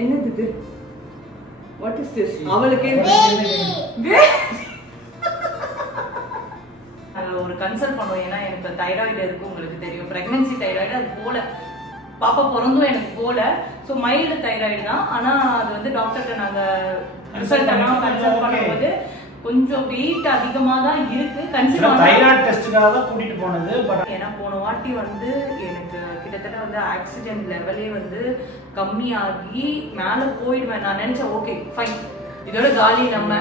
என்னது இது? What is this? அவளுக்கு ஒரு கன்சல்ட் பண்ணுவோம். ஏன்னா எனக்கு தைராய்டு இருக்கு, உங்களுக்கு தெரியும். பிரெக்னன்சி தைராய்டு அது போல, பாப்பா பிறந்தும் எனக்கு போல. ஸோ மைல்டு தைராய்டு தான். ஆனால் அது வந்து டாக்டர்கிட்ட நாங்கள் ரிசல்ட் எல்லாம் கன்சல்ட் பண்ணும்போது கொஞ்சம் வெயிட் அதிகமாக தான் இருக்கு. கன்சிடர் தைராய்டு டெஸ்ட்டுக்காக தான் கூட்டிட்டு போனது. பட் ஏன்னா போன வாட்டி வந்து எனக்கு கிட்டத்தட்ட வந்து ஆக்சிஜன் லெவலே வந்து கம்மியாகி மேலே போயிடுவேன். நான் நினைச்சேன் ஓகே ஃபைன், இதோட காலி நம்ம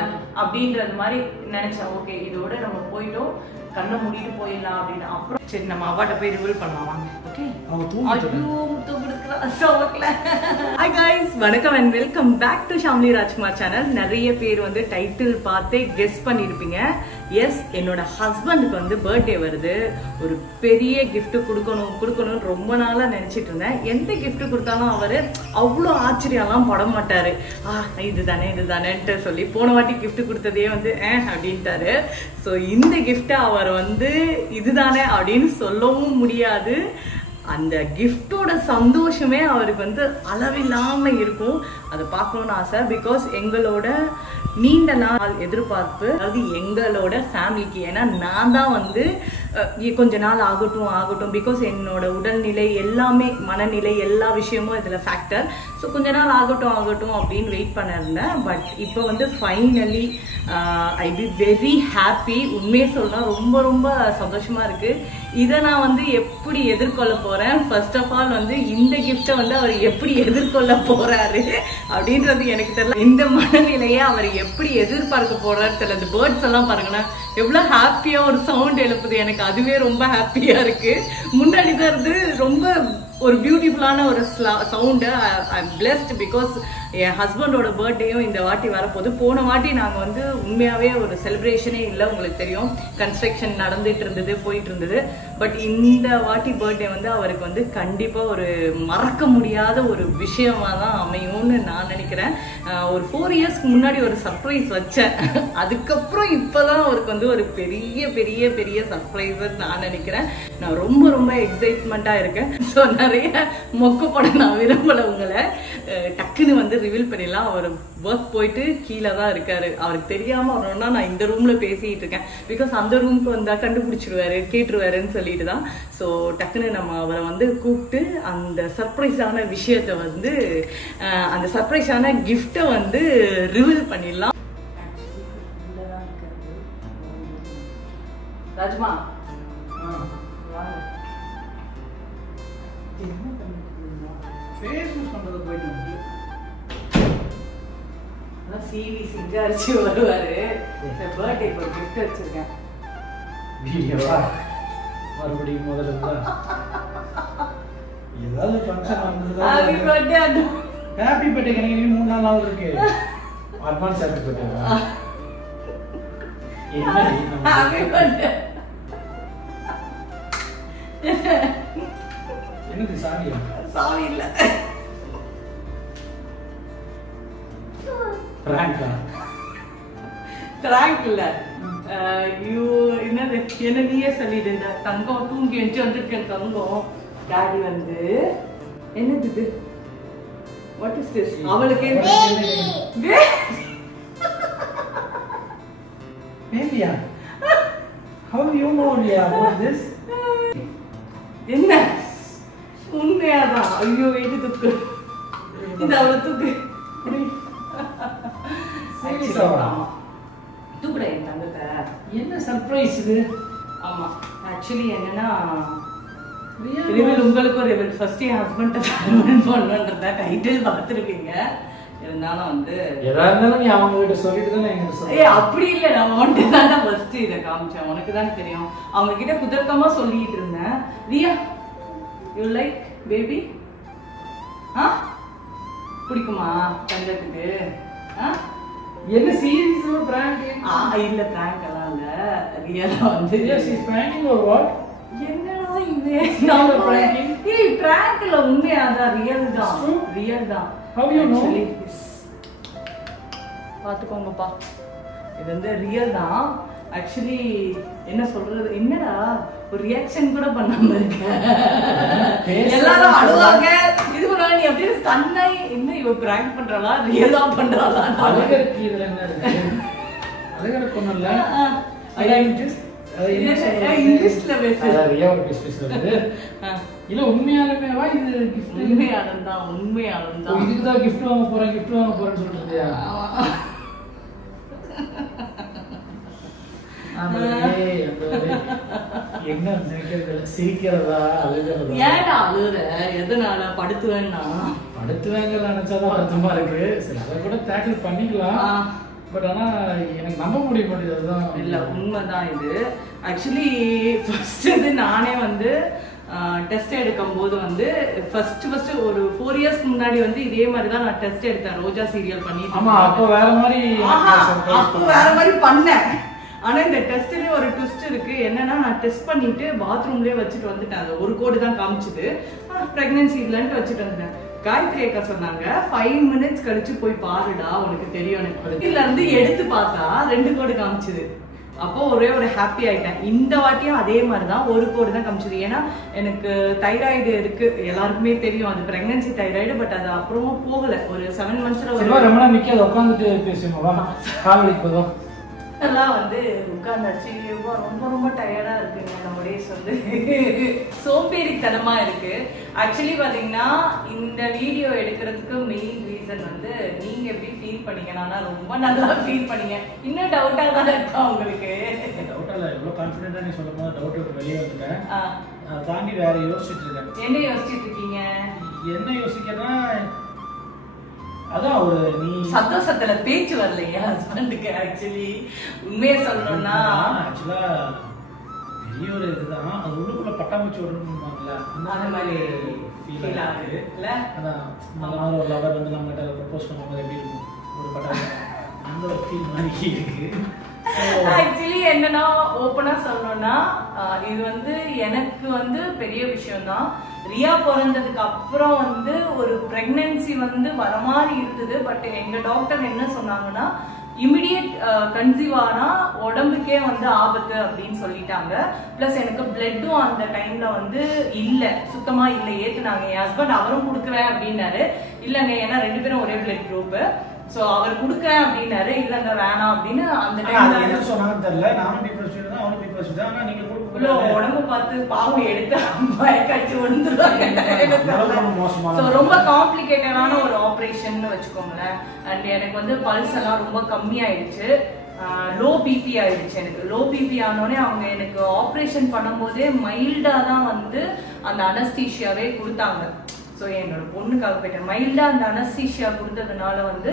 அப்படின்றது மாதிரி நினைச்சேன். ஓகே இதோட நம்ம போயிட்டோம், கண்ணை மூடிட்டு போயிடலாம் அப்படின்னு. அப்புறம் சரி நம்ம அவாட்ட போய் ரிவீல் பண்ணலாம் வாங்க. ஓகே ஹாய் கைஸ், வணக்கம் and welcome back to Shamli Rajkumar channel. நிறைய பேர் வந்து டைட்டில் பார்த்தே கெஸ் பண்ணியிருப்பீங்க. எஸ், என்னோட ஹஸ்பண்டுக்கு வந்து பர்த்டே வருது. ஒரு பெரிய கிஃப்ட் கொடுக்கணும்னு ரொம்ப நாளாக நினச்சிட்டு இருந்தேன். எந்த கிஃப்ட் கொடுத்தாலும் அவர் அவ்வளோ ஆச்சரியம்லாம் பட மாட்டார். இதுதானேன்ட்டு சொல்லி போன வாட்டி கிஃப்ட் கொடுத்ததே வந்து அப்படின்ட்டாரு. ஸோ இந்த கிஃப்டை அவர் வந்து இதுதானே அப்படின்னு சொல்லவும் முடியாது. அந்த கிஃப்டோட சந்தோஷமே அவருக்கு வந்து அளவில்லாம இருக்கும். அதை பார்க்கணும்னு ஆசை. பிகாஸ் எங்களோட நீண்ட நாள் எதிர்பார்ப்பு, அதாவது எங்களோட ஃபேமிலிக்கு. ஏன்னா நான் தான் வந்து கொஞ்ச நாள் ஆகட்டும் பிகாஸ் என்னோட உடல்நிலை எல்லாமே, மனநிலை எல்லா விஷயமும் இதில் ஃபேக்டர். ஸோ கொஞ்ச நாள் ஆகட்டும் அப்படின்னு வெயிட் பண்ணிருந்தேன். பட் இப்போ வந்து finally I be very happy. உண்மையை சொல்லலாம், ரொம்ப ரொம்ப சந்தோஷமா இருக்கு. இதை நான் வந்து எப்படி எதிர்கொள்ள போறேன், ஃபர்ஸ்ட் ஆஃப் ஆல் வந்து இந்த கிஃப்டை வந்து அவர் எப்படி எதிர்கொள்ள போறாரு அப்படின்றது எனக்கு தெரியல. இந்த மனநிலையை அவர் எப்படி எதிர்பார்க்க போறாரு தெரியல. இந்த பேர்ட்ஸ் எல்லாம் பாருங்கன்னா எவ்வளவு ஹாப்பியா ஒரு சவுண்ட் எழுப்புது. எனக்கு அதுவே ரொம்ப ஹாப்பியா இருக்கு. முன்னாடி தான் இருந்து ரொம்ப ஒரு பியூட்டிஃபுல்லான ஒரு sound. I am blessed because என் ஹஸ்பண்டோட பர்த்டேயும் இந்த வாட்டி வரப்போகுது. போன வாட்டி நாங்கள் வந்து உண்மையாகவே ஒரு செலிப்ரேஷனே இல்லை, உங்களுக்கு தெரியும். கன்ஸ்ட்ரக்ஷன் போயிட்டு இருந்தது. பட் இந்த வாட்டி பர்த்டே வந்து அவருக்கு வந்து கண்டிப்பாக ஒரு மறக்க முடியாத ஒரு விஷயமா தான் அமையும்னு நான் நினைக்கிறேன். ஒரு 4 இயர்ஸ்க்கு முன்னாடி ஒரு சர்ப்ரைஸ் வச்சேன். அதுக்கப்புறம் இப்போதான் அவருக்கு வந்து ஒரு பெரிய பெரிய பெரிய சர்ப்ரைஸ் நான் நினைக்கிறேன். நான் ரொம்ப ரொம்ப எக்ஸைட்மெண்ட்டாக இருக்கேன். ஸோ நிறைய மொக்கப்பட நான் விரும்பலை உங்களை. டக்குன்னு வந்து ரிவீல் பண்ணிடலாம். அவர் ஒர்க் போயிட்டு கீழே தான் இருக்காரு. அவருக்கு தெரியாமல் வரணும்னா நான் இந்த ரூமில் பேசிகிட்டு இருக்கேன். பிகாஸ் அந்த ரூமுக்கு வந்தால் கண்டுபிடிச்சிடுவாரு, கேட்டுருவாருன்னு சொல்லிட்டு தான். ஸோ டக்குன்னு நம்ம அவரை வந்து கூப்பிட்டு அந்த சர்ப்ரைஸான விஷயத்தை வந்து, அந்த சர்ப்ரைஸான கிஃப்டை வந்து ரிவீல் பண்ணிடலாம். ராஜ்மா சிவி சிங்காரிச்சு வருவாரு. பர்த்டே ஒரு கிஃப்ட் வச்சிருக்கேன். வீடியோவா மறுபடியும் முதல்ல ஏதாவது ஃபங்க்ஷன் வந்ததா? ஹாப்பி பர்த்டே அண்ணா. Happy birthday. எனக்கு 3 நாள் ஆகுது இருக்கு. Advance happy birthday. Happy birthday. என்னது சாவியா? சாவி இல்ல, பிராங்கா? பிராங்க் இல்ல. என்னது என்ன நீயே சொல்லிடு. இந்த தங்கம் தூங்கி வச்சு வந்திருக்கேன். தங்கம் டாடி வந்து என்னது இது? What is this? அவளுக்கு பேபியா? How you know about this? என்ன உண்மையாதான்? ஐயோ இது தூக்கு, இந்த அவளை தூக்கு. தூக்குடா என் தங்கத்தை. என்ன சர்ப்ரைஸ் இது? ஆமா, ஆக்சுவலி என்னன்னா ரிவீல் உங்களுக்கும் ரிவீல் ஃபர்ஸ்ட் என் ஹஸ்பண்ட் பண்ணுன்றத டைட்டில் பார்த்துருப்பீங்க. இருந்தாலும் வந்து எதா இருந்தாலும் நீ அவங்க கிட்ட சொல்லிட்டு தானே எங்க சொல்ல. அப்படி இல்லை, நான் உன்கிட்ட தான் ஃபர்ஸ்ட் இதை காமிச்சேன். உனக்கு தான் தெரியும். அவங்க கிட்ட குதர்க்கமா சொல்லிட்டு இருந்தேன். Riya, you like baby? பிடிக்குமா தங்கத்துக்கு? என்ன சீரியஸ் ஒரு பிராங்க்? இல்ல பிராங்க் எல்லாம் இல்ல, ரியலா வந்து yes is pranking or what? என்னடா இது? நான் பிராங்கிங்? பிராங்க் இல்ல, உண்மையாதான், ரியல் தான். ரியல் தான். How you know? பாத்துக்கோங்கப்பா, இது வந்து ரியல் தான். ஆக்சுவலி என்ன சொல்றது, என்னடா ஒரு ரியாக்ஷன் கூட பண்ணாம இருக்க. எல்லாரும் அழுவாங்க. இது பண்ணா நீ அப்படியே தன்னை என்ன இவ பிராங்க் பண்றாளா ரியலா பண்றாளா? அழகருக்கு இதுல என்ன இருக்கு? அழகருக்கு ஒண்ணும் இல்ல. இங்கிலீஷ்ல பேசு. ரியா ஒரு பேசுறது. இல்ல உண்மையாலுமேவா இது gift? உண்மையாலும்தான். இதுக்கு தான் gift வாங்க போறேன்னு சொல்றது. என்ன சிரிக்கிறதா அழுகிறதா? ஏடா அழுற? எதனால? படுத்துவேன்னா நினைச்சாதான் வருத்தமா இருக்கு. சரி அதை கூட டேக்கிள் பண்ணிக்கலாம். பட் ஆனா எனக்கு நம்ப முடிய மாட்டேங்குது. அதுதான் இல்ல உண்மைதான் இது. ஆக்சுவலி ஃபர்ஸ்ட் இது நானே வந்து டெஸ்ட் எடுக்கும் போது வந்து ஃபர்ஸ்ட் ஒரு 4 இயர்ஸ்க்கு முன்னாடி வந்து இதே மாதிரி தான் நான் டெஸ்ட் எடுத்தேன். ரோஜா சீரியல் பண்ணிட்டு. ஆமா அப்போ வேற மாதிரி பண்ணேன். ஆனா இந்த டெஸ்ட்லயே ஒரு ட்விஸ்ட் இருக்கு. என்னன்னா நான் டெஸ்ட் பண்ணிட்டு பாத்ரூம்லயே வச்சுட்டு வந்துட்டேன். அது ஒரு கோடு தான் காமிச்சுது. பிரெக்னன்சி இல்லைன்ட்டு வச்சுட்டு வந்துட்டேன். காயத்ரி அக்கா சொன்னாங்க 5 மினிட்ஸ் கழிச்சு போய் பாருடா உனக்கு தெரியும். இதுல இருந்து எடுத்து பார்த்தா 2 கோடு காமிச்சுது. அப்போ ஒரே ஒரு ஹாப்பி ஆயிட்டேன். இந்த வாட்டியும் அதே மாதிரிதான் ஒரு கோடு தான் காமிச்சது. ஏன்னா எனக்கு தைராய்டு இருக்கு, எல்லாருக்குமே தெரியும். அது பிரெக்னன்சி தைராய்டு. பட் அது அப்புறமா போகல. ஒரு 7 மந்த்ஸ்ல ரொம்ப நிக்க உட்காந்துட்டு பேசுவோம். காலைக்கு போதும் எல்லாம் வந்து உட்கார்ந்தாச்சு. ரொம்ப டயர்டா இருக்குங்க. நம்ம டேஸ் வந்து சோம்பேறித்தனமா இருக்கு. ஆக்சுவலி பாத்தீங்கன்னா இந்த வீடியோ எடுக்கிறதுக்கு மெயின் ரீசன் வந்து நீங்க எப்படி ஃபீல் பண்ணீங்க? நான் ரொம்ப நல்லா ஃபீல் பண்ணீங்க. இன்னும் டவுட்டா தான் இருக்கா உங்களுக்கு? டவுட்டா இல்ல. எவ்வளவு கான்ஃபிடென்ட்டா நீ சொல்லும்போது டவுட் விட்டு வெளியே வந்துட்டேன். தாண்டி வேற யோசிச்சுட்டு இருக்கேன். என்ன யோசிச்சுட்டு இருக்கீங்க? என்ன யோசிக்கிறேன்னா அதான் ஒரு நீ சந்தோஷத்துல பேச்சு வரலையா ஹஸ்பண்டுக்கு? ஆக்சுவலி உண்மையை சொல்லணும்னா ஆக்சுவலா பெரிய ஒரு இதுதான். அது உள்ளுக்குள்ள பட்டாம்பூச்சி ஓடணும்ல, அந்த மாதிரி ஃபீல் ஆகுது இல்ல? அதான் நம்ம ஒரு லவர் வந்து நம்ம கிட்ட ப்ரப்போஸ் பண்ணும்போது எப்படி இருக்கும் ஒரு பட்டாம்பூச்சி, அந்த ஒரு ஃபீல் மாதிரி இருக்கு. ஆக்சுவலி என்னன்னா ஓப்பனா சொல்லணும்னா இது வந்து எனக்கு வந்து பெரிய விஷயம் தான். ரியா பிறந்ததுக்கு அப்புறம் வந்து ஒரு பிரெக்னன்சி வந்து வர மாதிரி இருந்தது. பட் எங்க டாக்டர் என்ன சொன்னாங்கன்னா இமிடியட் கன்சீவ் ஆனா உடம்புக்கே வந்து ஆபத்து அப்படின்னு சொல்லிட்டாங்க. பிளஸ் எனக்கு பிளட்டும் அந்த டைம்ல வந்து இல்ல, சுத்தமா இல்ல. ஏத்துனாங்க என் ஹஸ்பண்ட், அவரும் கொடுக்குறேன் அப்படின்னாரு. இல்லங்க ஏன்னா 2 பேரும் ஒரே பிளட் குரூப். சோ அவர் குடுக்கறேன் அப்படினாரு. இல்லங்க வேணாம் அப்படின்னு அந்த டைம்ல என்ன சொன்னாங்கன்னு தெரியல. நானும் டிப்ரெஷன் தான், அவனும் டிப்ரெஷன் தான். ஆனா நீங்க கொடுக்கல உடம்பு பார்த்து பாவம் எடுத்து பயக்காச்சு வந்துருவாங்க. சோ ரொம்ப காம்ப்ளிகேட்டடான ஒரு ஆபரேஷன் வச்சுக்கோங்களேன். அண்ட் எனக்கு வந்து பல்ஸ் எல்லாம் ரொம்ப கம்மி ஆயிடுச்சு. லோ பிபி ஆயிடுச்சு. எனக்கு லோ பிபி ஆனோடனே அவங்க எனக்கு ஆபரேஷன் பண்ணும்போதே மைல்டா தான் வந்து அந்த அனஸ்தீஷியாவே கொடுத்தாங்க. ஸோ என்னோட பொண்ணுக்காக போயிட்டேன். மைல்டா அந்த அனஸ்தீஷியா கொடுத்ததுனால வந்து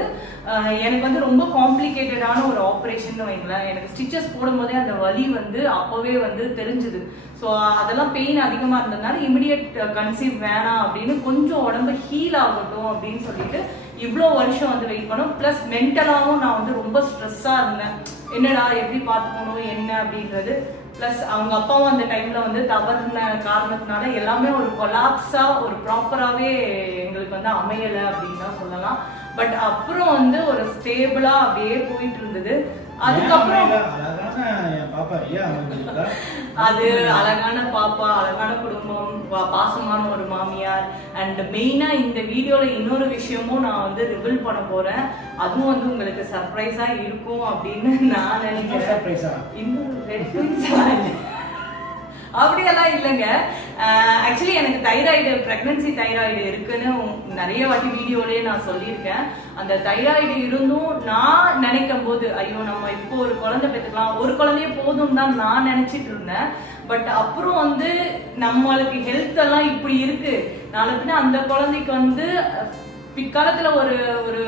எனக்கு வந்து ரொம்ப காம்ப்ளிகேட்டடான ஒரு ஆப்ரேஷன் வைங்களேன். எனக்கு ஸ்டிச்சஸ் போடும் போதே அந்த வலி வந்து அப்பவே வந்து தெரிஞ்சுது. ஸோ அதெல்லாம் பெயின் அதிகமா இருந்ததுனால இமிடியட் கன்சீவ் வேணாம் அப்படின்னு கொஞ்சம் உடம்பு ஹீல் ஆகட்டும் அப்படின்னு சொல்லிட்டு இவ்வளோ வருஷம் வந்து வெயிட் பண்ணோம். பிளஸ் மென்டலாகவும் நான் வந்து ரொம்ப ஸ்ட்ரெஸ்ஸா இருந்தேன். என்னடா எப்படி பார்த்துக்கணும் என்ன அப்படின்றது. பிளஸ் அவங்க அப்பாவும் அந்த டைம்ல வந்து தவறுன காரணத்தினால எல்லாமே ஒரு கொலாப்ஸா ஒரு ப்ராப்பராகவே எங்களுக்கு வந்து அமையல அப்படின்னு தான் சொல்லலாம். பட் அப்புறம் வந்து ஒரு ஸ்டேபிளா அப்படியே போயிட்டு இருந்தது. அதுக்கப்புறம் அது அழகான பாப்பா, அழகான குடும்பம், பாசமான ஒரு மாமியார். அண்ட் மெயினா இந்த வீடியோல இன்னொரு விஷயமும் நான் வந்து ரிவீல் பண்ண போறேன். அதுவும் வந்து உங்களுக்கு சர்ப்ரைஸா இருக்கும் அப்படின்னு நான் நினைக்கிறேன். இன்னொரு அப்படியெல்லாம் இல்லைங்க. ஆக்சுவலி எனக்கு தைராய்டு, பிரெக்னன்சி தைராய்டு இருக்குன்னு நிறைய வாட்டி வீடியோலயே நான் சொல்லியிருக்கேன். அந்த தைராய்டு இருந்தும் நான் நினைக்கும் போது ஐயோ நம்ம இப்போ ஒரு குழந்தை பெற்றுக்கலாம், ஒரு குழந்தைய போதும் தான் நான் நினைச்சிட்டு இருந்தேன். பட் அப்புறம் வந்து நம்மளுக்கு ஹெல்த் எல்லாம் இப்படி இருக்கு, நாளைக்கு அந்த குழந்தைக்கு வந்து பிற்காலத்துல ஒரு ஒரு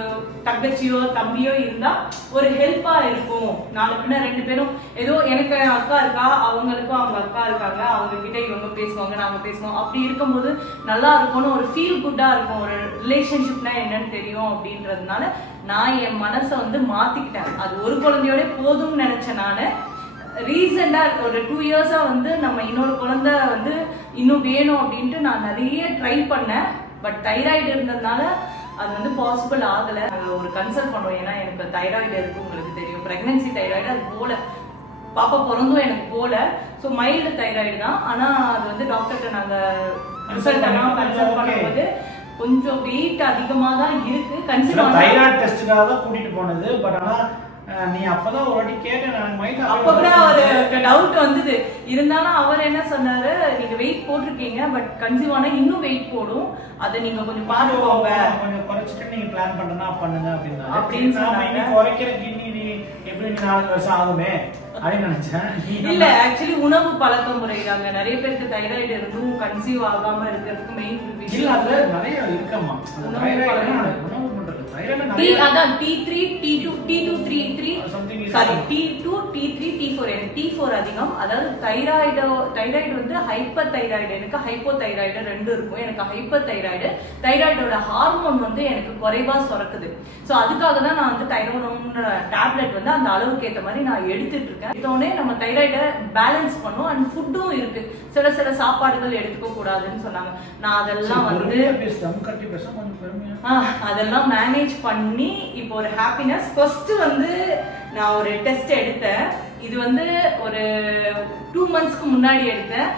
தங்கச்சியோ தம்பியோ இருந்தா ஒரு ஹெல்ப்பா இருக்கும். நாலு பின்ன 2 பேரும் ஏதோ எனக்கு அக்கா இருக்கா, அவங்களுக்கும் அவங்க அக்கா இருக்காங்க, அவங்க கிட்ட இவங்க பேசுவாங்க நாங்க பேசுவோம், அப்படி இருக்கும்போது நல்லா இருக்கும்னு ஒரு ஃபீல் குட்டா இருக்கும். ஒரு ரிலேஷன்ஷிப்னா என்னன்னு தெரியும் அப்படின்றதுனால நான் என் மனசை வந்து மாத்திக்கிட்டேன். அது ஒரு குழந்தையோட போதும்னு நினைச்சேன். நானு ரீசெண்டா ஒரு 2 இயர்ஸா வந்து நம்ம இன்னொரு குழந்தை வந்து இன்னும் வேணும் அப்படின்ட்டு நான் நிறைய ட்ரை பண்ணேன். பட் தைராய்டு இருந்ததுனால அது வந்து பாசிபிள் ஆகல. ஒரு கன்சல்ட் பண்ணுவோம், ஏன்னா எனக்கு தைராய்டு இருக்கு, உங்களுக்கு தெரியும், பிரெக்னன்சி தைராய்டு. அது போல பாப்பா பிறந்தும் எனக்கு போல. ஸோ மைல்டு தைராய்டு தான். ஆனா அது வந்து டாக்டர்கிட்ட நாங்க ரிசல்ட் எல்லாம் கன்சல்ட் பண்ணும்போது கொஞ்சம் வெயிட் அதிகமா தான் இருக்கு. கன்சிடர் தைராய்டு டெஸ்ட்காக தான் கூட்டிட்டு போனது. பட் ஆனா நீ அப்பதான் ஒரு வாட்டி கேட்டேன் நான் மைண்ட் அப்ப கூட ஒரு டவுட் வந்தது. இருந்தாலும் அவர் என்ன சொன்னாரு, நீங்க வெயிட் போட்டிருக்கீங்க பட் கன்சீவ் ஆனா இன்னும் வெயிட் போடும், அதை நீங்க கொஞ்சம் பாத்துக்கோங்க, கொஞ்சம் குறைச்சிட்டு நீங்க பிளான் பண்ணனா பண்ணுங்க அப்படின்னா. அப்படின்னு சொன்னாங்க. குறைக்கிற கிட்னி நீ எப்படி 4 வருஷம் ஆகுமே அப்படின்னு நினைச்சேன். இல்ல ஆக்சுவலி உணவு பழக்க முறைதாங்க. நிறைய பேருக்கு தைராய்டு இருந்தும் கன்சீவ் ஆகாம இருக்கிறதுக்கு மெயின் இல்ல அதுல நிறைய இருக்கமா. உணவு பண்றது தைராய்டு நிறைய அதான் T3 T2 T2 T3 sorry T2 T3 T4. எனக்கு T4 அதிகம். அதாவது தைராய்டு வந்து ஹைப்பர் தைராய்டு, எனக்கு ஹைப்போ தைராய்டு ரெண்டு இருக்கும். எனக்கு ஹைப்பர் தைராய்டு, தைராய்டோட ஹார்மோன் வந்து எனக்கு குறைவா சுரக்குது. சோ அதுக்காக தான் நான் வந்து தைரோனோம்ன்ற டேப்லெட் வந்து அந்த அளவுக்கு ஏற்ற மாதிரி நான் எடுத்துட்டு இருக்கேன். இதோடனே நம்ம தைராய்டை பேலன்ஸ் பண்ணும். அண்ட் ஃபுட்டும் இருக்கு, சில சாப்பாடுகள் எடுத்துக்க கூடாதுன்னு சொன்னாங்க. நான் அதெல்லாம் வந்து அதெல்லாம் மேனேஜ் பண்ணி இப்போ ஒரு ஹாப்பினஸ். ஃபர்ஸ்ட் வந்து நான் ஒரு டெஸ்ட் எடுத்தேன். இது வந்து ஒரு 2 monthsக்கு முன்னாடி எடுத்தேன்.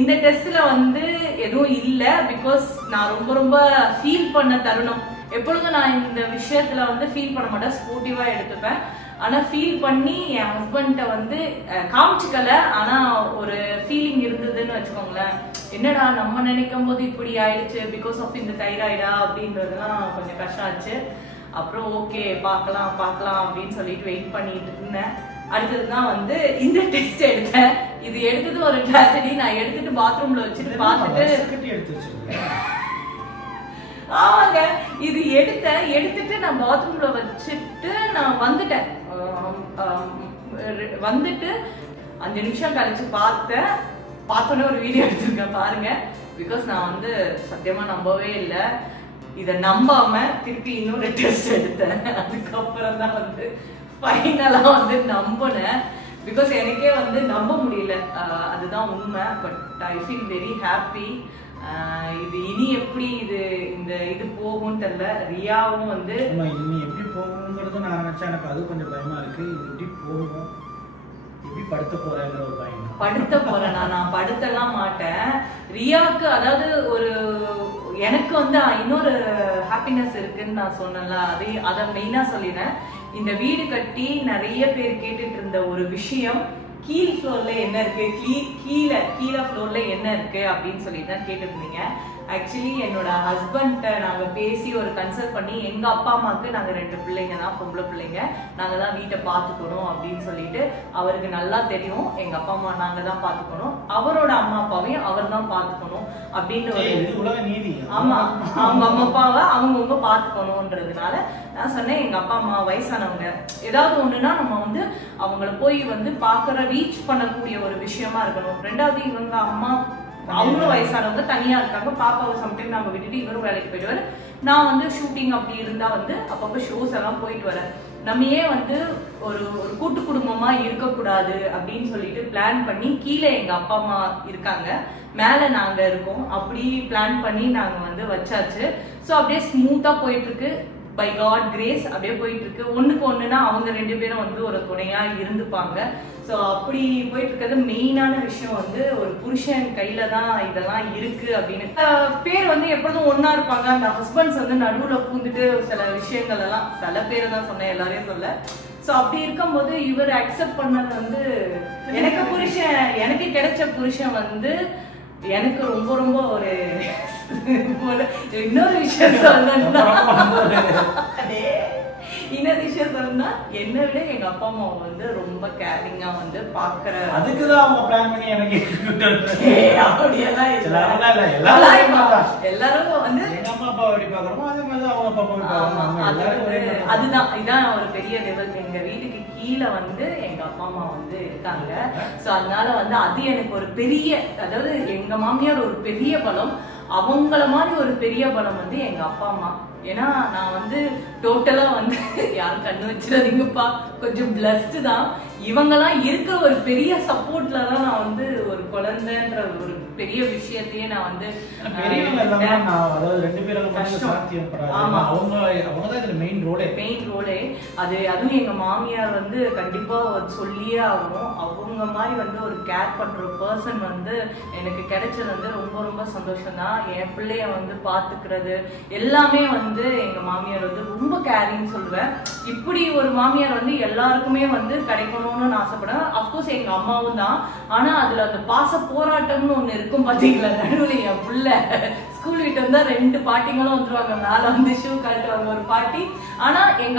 இந்த டெஸ்ட்ல வந்து எதுவும் இல்ல. பிகாஸ் நான் ரொம்ப ஃபீல் பண்ண தருணம். எப்பொழுதும் நான் இந்த விஷயத்துல வந்து ஃபீல் பண்ண மாட்டேன், ஸ்போர்ட்டிவா எடுத்துப்பேன். ஆனா ஃபீல் பண்ணி என் ஹஸ்பண்ட வந்து காமிச்சுக்கல. ஆனா ஒரு ஃபீலிங் இருந்ததுன்னு வச்சுக்கோங்களேன். என்னடா நம்ம நினைக்கும் போது இப்படி ஆயிடுச்சு பிகாஸ் ஆஃப் இந்த தைராய்டா அப்படின்றதுலாம் கொஞ்சம் கஷ்டம் ஆச்சு. அப்புறம் ஓகே பார்க்கலாம் அப்படின்னு சொல்லிட்டு வெயிட் பண்ணிட்டு இருந்தேன். அடுத்ததுதான் வந்து இந்த டெஸ்ட் எடுத்தேன். இது எடுத்தது ஒரு ட்ராஜடி. நான் எடுத்துட்டு பாத்ரூம்ல வச்சுட்டு பார்த்துட்டு ஆமாங்க இது எடுத்துட்டு நான் பாத்ரூம்ல வச்சுட்டு நான் வந்துட்டேன். வந்துட்டு 5 நிமிஷம் கழிச்சு பார்த்தோன்னே ஒரு வீடியோ எடுத்திருக்கேன் பாருங்க. பிகாஸ் நான் வந்து சத்தியமா நம்பவே இல்லை. இதை நம்பாம திருப்பி இன்னொரு டெஸ்ட் எடுத்தேன். அதுக்கப்புறம் தான் வந்து ஃபைனலா வந்து நம்பினேன். பிகாஸ் எனக்கே வந்து நம்ப முடியல, அதுதான் உண்மை. But I feel very happy. இது இனி எப்படி இது போகும் தெரியல. ரியாவும் வந்து இனி எப்படி போகுங்கிறது நான் நினைச்சேன். எனக்கு அது கொஞ்சம் பயமா இருக்கு. இது எப்படி போகும், எப்படி படுத்த போறேங்கிற ஒரு பயம். படுத்த போறேன் நான் படுத்தலாம் மாட்டேன். ரியாவுக்கு அதாவது எனக்கு வந்து இன்னொரு ஹாப்பினஸ் இருக்குன்னு நான் சொன்னேன்ல, அதை மெயினா சொல்லிடுறேன். இந்த வீடு கட்டி நிறைய பேர் கேட்டுட்டு இருந்த ஒரு விஷயம், கீழ் ஃப்ளோர்ல என்ன இருக்கு, கீழே ஃப்ளோர்ல என்ன இருக்கு அப்படின்னு சொல்லிட்டு தான் கேட்டுருந்தீங்க. ஆக்சுவலி என்னோட ஹஸ்பண்ட நாங்க பேசி ஒரு கன்சல்ட் பண்ணி, எங்க அப்பா அம்மாவுக்கு நாங்க 2 பிள்ளைங்க தான், பொம்பளை பிள்ளைங்க, நாங்க தான் வீட்டை பாத்துக்கணும் அப்படின்னு சொல்லிட்டு அவருக்கு நல்லா தெரியும். எங்க அப்பா அம்மா நாங்க தான் பாத்துக்கணும், அவரோட அம்மா அப்பாவையும் அவர் தான் பாத்துக்கணும் அப்படின்ற ஒரு நீதி. ஆமா, அவங்க அம்மா அப்பாவை அவங்க பாத்துக்கணும்ன்றதுனால நான் சொன்னேன், எங்க அப்பா அம்மா வயசானவங்க, ஏதாவது ஒண்ணுன்னா நம்ம வந்து அவங்கள போய் வந்து பாக்குற ரீச் பண்ணக்கூடிய ஒரு விஷயமா இருக்கணும். 2வது இவங்க அம்மா அவங்களும் வயசானவங்க, தனியா இருக்காங்க. பாப்பாவை சம்டைம் நாங்க விட்டுட்டு இவரும் வேலைக்கு போயிடுவாரு. நான் வந்து ஷூட்டிங் அப்படி இருந்தா வந்து அப்பப்போ ஷோஸ் எல்லாம் போயிட்டு வரேன். நம்ம ஏன் வந்து ஒரு கூட்டு குடும்பமா இருக்கக்கூடாது அப்படின்னு சொல்லிட்டு பிளான் பண்ணி, கீழே எங்க அப்பா அம்மா இருக்காங்க, மேல நாங்க இருக்கோம், அப்படி பிளான் பண்ணி நாங்க வந்து வச்சாச்சு. ஸோ அப்படியே ஸ்மூத்தா போயிட்டு இருக்கு. பை காட் கிரேஸ் அப்படியே போயிட்டு இருக்கு. ஒண்ணுக்கு ஒண்ணுனா அவங்க 2 பேரும் வந்து ஒரு துணையா இருந்துப்பாங்க. ஸோ அப்படி போயிட்டு இருக்கிறது மெயினான விஷயம் வந்து ஒரு புருஷன் கையில தான் இதெல்லாம் இருக்கு அப்படின்னு. பேர் வந்து எப்பொழுதும் ஒன்னா இருப்பாங்க. அந்த ஹஸ்பண்ட்ஸ் வந்து நடுவுல பூந்துட்டு சில விஷயங்கள் எல்லாம், சில பேர் தான் சொன்னேன், எல்லாரையும் சொல்ல. ஸோ அப்படி இருக்கும்போது இவர் அக்செப்ட் பண்ணது வந்து, எனக்கு கிடைச்ச புருஷன் வந்து எனக்கு ரொம்ப ஒரு இன்னொரு விஷயம் சொல்லணும்னா, இன்னொரு விஷயம் சொல்லணும்னா, என்னை விட எங்க அப்பா அம்மா வந்து ரொம்ப கேரிங்கா வந்து பாக்குற. அதுக்குதான் அவங்க பிளான் பண்ணி எனக்கு அப்படியெல்லாம் எல்லாரும் வந்து எங்க அம்மா அப்பா எப்படி பாக்குறோமோ அதே மாதிரி அவங்க அப்பா. இதான் ஒரு பெரிய லெவல். எங்க வீட்டுக்கு கீழே வந்து எங்க அப்பா அம்மா வந்து இருக்காங்க. சோ அதனால வந்து அது எனக்கு ஒரு பெரிய, அதாவது எங்க மாமியார் ஒரு பெரிய பலம், அவங்கள மாதிரி ஒரு பெரிய பலம் வந்து எங்க அப்பா அம்மா. ஏன்னா நான் வந்து டோட்டலா வந்து யாரும் கண்ணு வச்சிடாதீங்கப்பா, கொஞ்சம் பிளஸ்டு தான். இவங்கெல்லாம் இருக்கிற ஒரு பெரிய சப்போர்ட்ல தான் நான் வந்து ஒரு குழந்தைன்ற ஒரு பெரிய விஷயத்தையே நான் வந்து பெரியவங்க எல்லாம், அதாவது 2 பேரும் சாத்தியம். அவங்க தான் இதுல மெயின் ரோலே. அதுவும் எங்க மாமியார் வந்து கண்டிப்பா சொல்லியே ஆகணும். அவங்க மாதிரி வந்து ஒரு கேர் பண்ற பர்சன் வந்து எனக்கு கிடைச்சது வந்து ரொம்ப ரொம்ப சந்தோஷம் தான். என் பிள்ளைய வந்து பாத்துக்கிறது எல்லாமே வந்து எங்க மாமியார் வந்து ரொம்ப கேரின்னு சொல்லுவேன். இப்படி ஒரு மாமியார் வந்து எல்லாருக்குமே வந்து கிடைக்கணும்னு நான் ஆசைப்படுறேன். அப்கோர்ஸ் எங்க அம்மாவும் தான். ஆனா அதுல அந்த பாச போராட்டம்னு ஒண்ணு இருக்கும் பாத்தீங்களா, நடுவுல என் பிள்ளை ஸ்கூல் விட்டு வந்தா 2 பாட்டிங்களும் வந்துருவாங்க. மேல வந்து ஷூ கழட்டுவாங்க ஒரு பாட்டி. ஆனா எங்க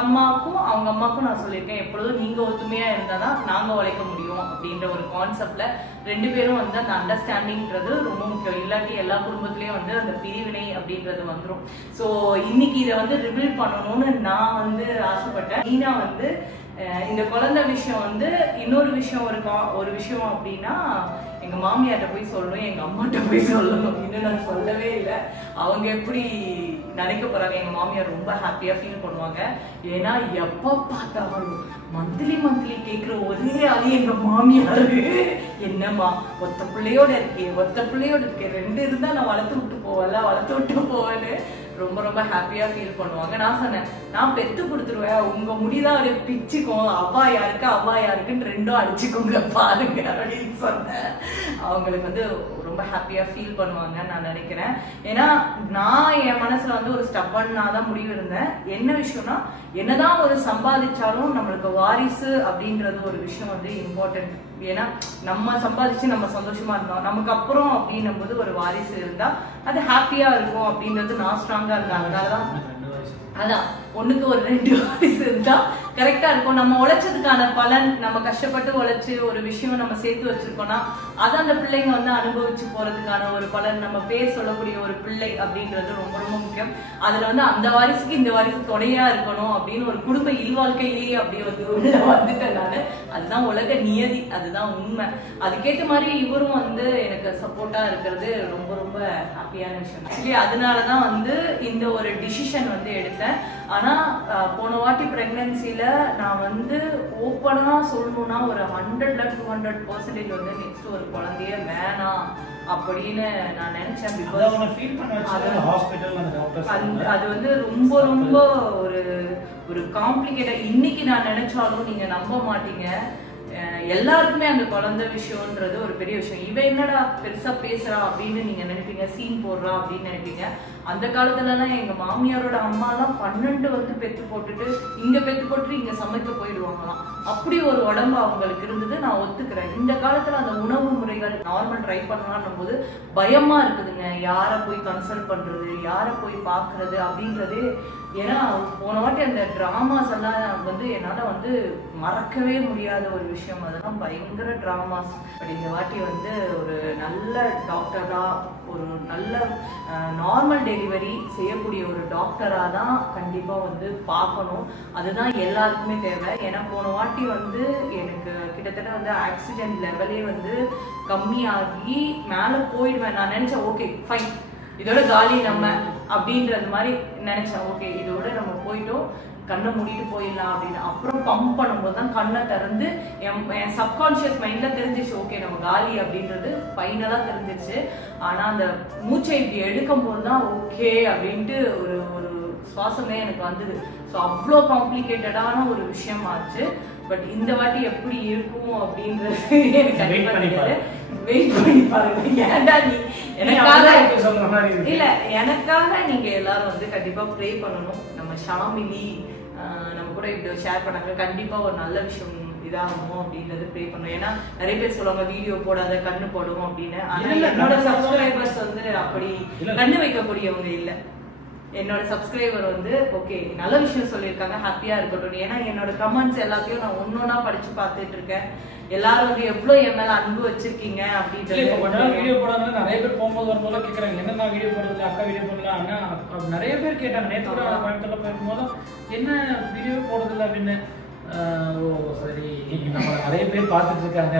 அம்மாவுக்கும் அவங்க அம்மாவுக்கும் நான் சொல்லியிருக்கேன், எப்பொழுதும் நீங்க ஒத்துமையா இருந்தாதான் நாங்க உழைக்க முடியும் அப்படின்ற ஒரு கான்செப்ட்ல 2 பேரும் வந்து அந்த அண்டர்ஸ்டாண்டிங்ன்றது ரொம்ப முக்கியம். இல்லாட்டி எல்லா குடும்பத்திலயும் வந்து அந்த பிரிவினை அப்படின்றது வந்துடும். ஸோ இன்னைக்கு இதை வந்து ரிவீல் பண்ணணும்னு நான் வந்து ஆசைப்பட்டேன். நீனா வந்து இந்த குழந்தை விஷயம் வந்து இன்னொரு விஷயம் ஒரு விஷயம் அப்படின்னா எங்க மாமியார்ட்ட போய் சொல்லணும், எங்க அம்மாட்ட போய் சொல்லணும். இன்னும் நான் சொல்லவே இல்லை. அவங்க எப்படி நினைக்க போறாங்க. எங்க மாமியார் ரொம்ப ஹாப்பியா ஃபீல் பண்ணுவாங்க. ஏன்னா எப்ப பார்த்தாலும் மந்த்லி கேட்கிற ஒரே ஆளு எங்க மாமியாரு. என்னம்மா ஒத்த பிள்ளையோட இருக்கே 2 இருந்தா நான் வளர்த்து விட்டு போவேன்னு ரொம்ப ரொம்ப ஹாப்பியா ஃபீல் பண்ணுவாங்க. நான் சொன்னேன், நான் பெத்து கொடுத்துருவேன், உங்க முடிதான் அப்படியே பிச்சுக்கும், அவ்வா யாருக்குன்னு 2ம் அடிச்சுக்கோங்க பாருங்க அப்படின்னு சொன்னேன். அவங்களுக்கு வந்து ரொம்ப ஹாப்பியா ஃபீல் பண்ணுவாங்க நான் நினைக்கிறேன். ஏன்னா நான் என் மனசுல வந்து ஒரு ஸ்டப்பன்னாதான் முடிவு இருந்தேன். என்ன விஷயம்னா, என்னதான் ஒரு சம்பாதிச்சாலும் நம்மளுக்கு வாரிசு அப்படின்றது ஒரு விஷயம் வந்து இம்பார்ட்டன்ட். ஏன்னா நம்ம சம்பாதிச்சு நம்ம சந்தோஷமா இருந்தோம், நமக்கு அப்புறம் அப்படின்னும் போது ஒரு வாரிசு இருந்தா அது ஹாப்பியா இருக்கும் அப்படின்றது நான் ஸ்ட்ராங்கா இருந்தேன். அதனாலதான் அதான் ஒண்ணுக்கு ஒரு 2 வாரிசு இருந்தா கரெக்டா இருக்கும். நம்ம உழைச்சதுக்கான பலன், நம்ம கஷ்டப்பட்டு உழைச்சு ஒரு விஷயம் நம்ம சேர்த்து வச்சிருக்கோம்னா அதை அந்த பிள்ளைங்க வந்து அனுபவிச்சு போறதுக்கான ஒரு பலன், நம்ம பேர் சொல்லக்கூடிய ஒரு பிள்ளை அப்படின்றது ரொம்ப ரொம்ப முக்கியம். அதுல வந்து அந்த வாரிசுக்கு இந்த வாரிசு துணையா இருக்கணும் அப்படின்னு ஒரு குடும்ப இல்வாழ்க்கையிலேயே அப்படி வந்து உள்ள வந்துட்டேன் நானு. அதுதான் உலக நியதி, அதுதான் உண்மை. அதுக்கேற்ற மாதிரி இவரும் வந்து எனக்கு சப்போர்ட்டா இருக்கிறது ரொம்ப ரொம்ப ஹாப்பியான விஷயம். ஆக்சுவலி அதனாலதான் வந்து இந்த ஒரு டிசிஷன் வந்து எடுத்தேன். ஆனா போன வாட்டி பிரெக்னன்சில நான் வந்து ஓப்பனா சொல்லணும்னா ஒரு 100ல 200% வந்து நெக்ஸ்ட் ஒரு குழந்தைய வேணாம் அப்படின்னு நான் நினைச்சேன். அது வந்து ரொம்ப ரொம்ப ஒரு காம்ப்ளிகேட்டட். இன்னைக்கு நான் நினைச்சாலும் நீங்க நம்ப மாட்டீங்க, எல்லாருக்குமே அந்த குழந்தை விஷயம்ன்றது ஒரு பெரிய விஷயம். இவ என்னடா பெருசா பேசுறா அப்படின்னு நீங்க நினைப்பீங்க, சீன் போடுறா அப்படின்னு நினைப்பீங்க. அந்த காலத்துல எல்லாம் எங்க மாமியாரோட அம்மா எல்லாம் 12 வந்து பெத்து போட்டுட்டு இங்க சமைக்க போயிடுவாங்களாம். அப்படி ஒரு உடம்பு அவங்களுக்கு இருந்தது, நான் ஒத்துக்கிறேன். இந்த காலத்துல அந்த உணவு முறைகள் நார்மல் ட்ரை பண்ணலாம்னும் போது பயமா இருக்குதுங்க. யார போய் கன்சல்ட் பண்றது, யார போய் பாக்குறது அப்படின்றது. ஏன்னா போன வாட்டி அந்த டிராமாஸ் எல்லாம் வந்து என்னால வந்து மறக்கவே முடியாத ஒரு விஷயம். அதெல்லாம் பயங்கர டிராமாஸ். பட் இந்த வாட்டி வந்து ஒரு நல்ல டாக்டரா, ஒரு நல்ல நார்மல் டெலிவரி செய்யக்கூடிய ஒரு டாக்டரா தான் கண்டிப்பா வந்து பார்க்கணும். அதுதான் எல்லாருக்குமே தேவை. ஏன்னா போன வாட்டி வந்து எனக்கு கிட்டத்தட்ட வந்து ஆக்சிஜன் லெவலே வந்து கம்மியாகி மேல போயிடுவேன். நான் நினைச்சேன் ஓகே ஃபைன், இதோட காலி நம்ம அப்படின்றது மாதிரி நினைச்சேன். ஓகே இதோட நம்ம போயிட்டோம், கண்ணை மூடிட்டு போயிடலாம் அப்படின்னு. அப்புறம் பம்ப் பண்ணும்போது தான் கண்ணை திறந்து என் சப்கான்சியஸ் மைண்ட்ல தெரிஞ்சிச்சு, ஓகே நம்ம காலி அப்படின்றது ஃபைனலா தெரிஞ்சிச்சு. ஆனா அந்த மூச்சை இப்படி எடுக்கும் போதுதான் ஓகே அப்படின்ட்டு ஒரு ஒரு சுவாசமே எனக்கு வந்தது. ஸோ அவ்வளோ காம்ப்ளிகேட்டடான ஒரு விஷயம் ஆச்சு. பட் இந்த வாட்டி எப்படி இருக்கும் அப்படின்றது எனக்கு வெயிட் பண்ணி பாருங்க. ஏன்டா நீ எனக்காக நீங்க எல்லாரும் வந்து கண்டிப்பா ப்ரே பண்ணணும். நம்ம ஷாமிலி நம்ம கூட இப்படி ஷேர் பண்ணாங்க, கண்டிப்பா ஒரு நல்ல விஷயம் இதாகும் அப்படின்றது ப்ரே பண்ணணும். ஏன்னா நிறைய பேர் சொல்லுவாங்க வீடியோ போடாத கண்ணு போடுவோம் அப்படின்னு. ஆனா என்னோட சப்ஸ்கிரைபர்ஸ் வந்து அப்படி கண்ணு வைக்கக்கூடியவங்க இல்லை. என்னோட சப்ஸ்கிரைபர் வந்து ஓகே நல்ல விஷயம் சொல்லியிருக்காங்க, ஹாப்பியா இருக்கட்டும். ஏன்னா என்னோட கமெண்ட்ஸ் எல்லாத்தையும் நான் ஒன்னொன்னா படிச்சு பார்த்துட்டு இருக்கேன். எல்லாரும் வந்து எவ்வளவு என் மேல அன்பு வச்சிருக்கீங்க அப்படின்றது. வீடியோ போடாம நிறைய பேர் போகும்போது வரும்போது கேட்கறாங்க, என்ன நான் வீடியோ போடுறதுல அக்கா வீடியோ போடல. ஆனா நிறைய பேர் கேட்டாங்க. நேற்று கூட கோயம்புத்தூர்ல போகும்போது என்ன வீடியோ போடுறதில்ல அப்படின்னு. சரி, நம்ம நிறைய பேர் பார்த்துட்டு இருக்காங்க.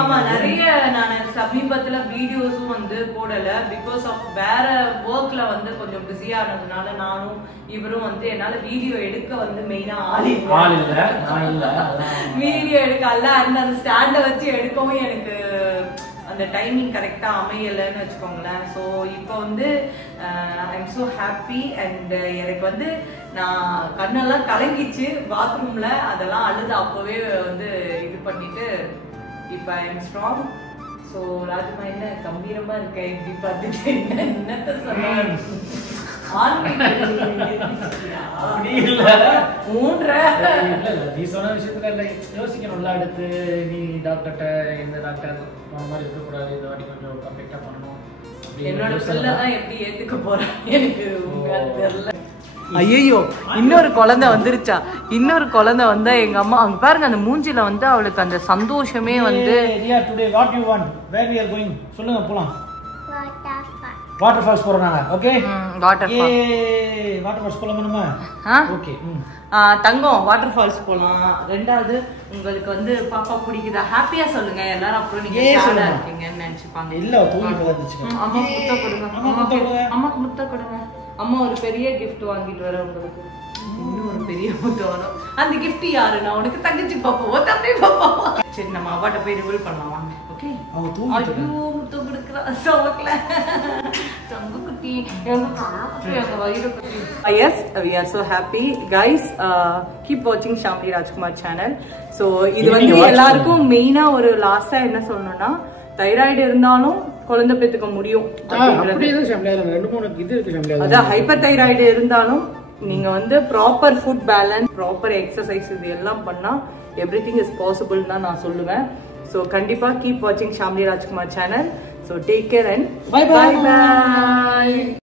ஆமா, நிறைய நான் சமீபத்துல வீடியோஸும் வந்து போடல. பிகாஸ் ஆஃப் வேற ஒர்க்ல வந்து கொஞ்சம் பிஸியா இருந்ததுனால நானும் இவரும் வந்து என்னால வீடியோ எடுக்க வந்து மெயினா ஆள் இல்ல. வீடியோ எடுக்க அல்ல, அந்த ஸ்டாண்ட வச்சு எடுக்கவும் எனக்கு அந்த டைமிங் கரெக்டா அமையலன்னு வச்சுக்கோங்களேன். ஸோ இப்போ வந்து ஐம் ஸோ ஹாப்பி. அண்ட் எனக்கு வந்து நான் கண்ணெல்லாம் கலங்கிச்சு பாத்ரூம்ல, அதெல்லாம் அழுது அப்பவே வந்து இது பண்ணிட்டு இப்போ ஐம் ஸ்ட்ராங். ஸோ ராஜ்மா என்ன கம்பீரமா இருக்க, இப்படி பார்த்துட்டு என்னத்த சொன்னாங்க நீ சொன்ன விஷயத்துல யோசிக்கணும்ல. அடுத்து நீ டாக்டர்கிட்ட எந்த டாக்டர் மாதிரி இருக்கக்கூடாது, இந்த வாட்டி கொஞ்சம் பர்ஃபெக்டா பண்ணணும். என்னோட சொல்லதான் எப்படி ஏத்துக்க போறேன் எனக்கு தெரியல. ஐயோ இன்னொரு குழந்தை வந்துருச்சா, இன்னொரு குழந்தை வந்தா எங்க அம்மா அங்க பாருங்க அந்த மூஞ்சில வந்து அவளுக்கு அந்த சந்தோஷமே வந்து. Today what you want, where we are going சொல்லுங்க, போலாம். வாட்டர் ஃபால்ஸ் போறோம் நாங்க. ஓகே வாட்டர் ஃபால்ஸ் போலாமா நம்ம? ஓகே தங்கம் வாட்டர் ஃபால்ஸ் போலாம். ரெண்டாவது உங்களுக்கு வந்து பாப்பா பிடிக்குதா, ஹாப்பியா சொல்லுங்க எல்லாரும். அப்புறம் நீங்க சேடா இருக்கீங்கன்னு நினைச்சுப்பாங்க. இல்ல தூங்கி போகாதுச்சு. அம்மா முத்த கொடுங்க, அம்மாக்கு முத்த கொடுங்க. அம்மா ஒரு பெரிய கிஃப்ட் வாங்கிட்டு வர உங்களுக்கு. இன்னும் ஒரு பெரிய முத்த வரும். அந்த கிஃப்ட் யாரு? நான் உனக்கு தங்கச்சி பாப்பா, தம்பி பாப்பா. சரி நம்ம அவாட்ட போய் ரிவீல் பண்ணலாம் வாங்க. ஓகே அவ தூங்கி ஐயோ முத்த கொடுக்குறா ஸ்டமக்ல. தங்க குட்டி எங்க வயிறு குட்டி. Yes, we are so happy guys. Keep watching Shamli Rajkumar channel. So இது வந்து எல்லாருக்கும் மெயினா ஒரு லாஸ்டா என்ன சொல்லணும்னா, தைராய்டு இருந்தாலும் குழந்தை பெத்துக்க முடியும். அதான் ஹைப்பர் தைராய்டு இருந்தாலும் நீங்க வந்து proper food balance, proper exercise இது எல்லாம் பண்ணா எவ்ரிதிங் இஸ் பாசிபிள் தான் நான் சொல்லுவேன். ஸோ கண்டிப்பா கீப் வாட்சிங் Shamli Rajkumar channel. So take care and bye by.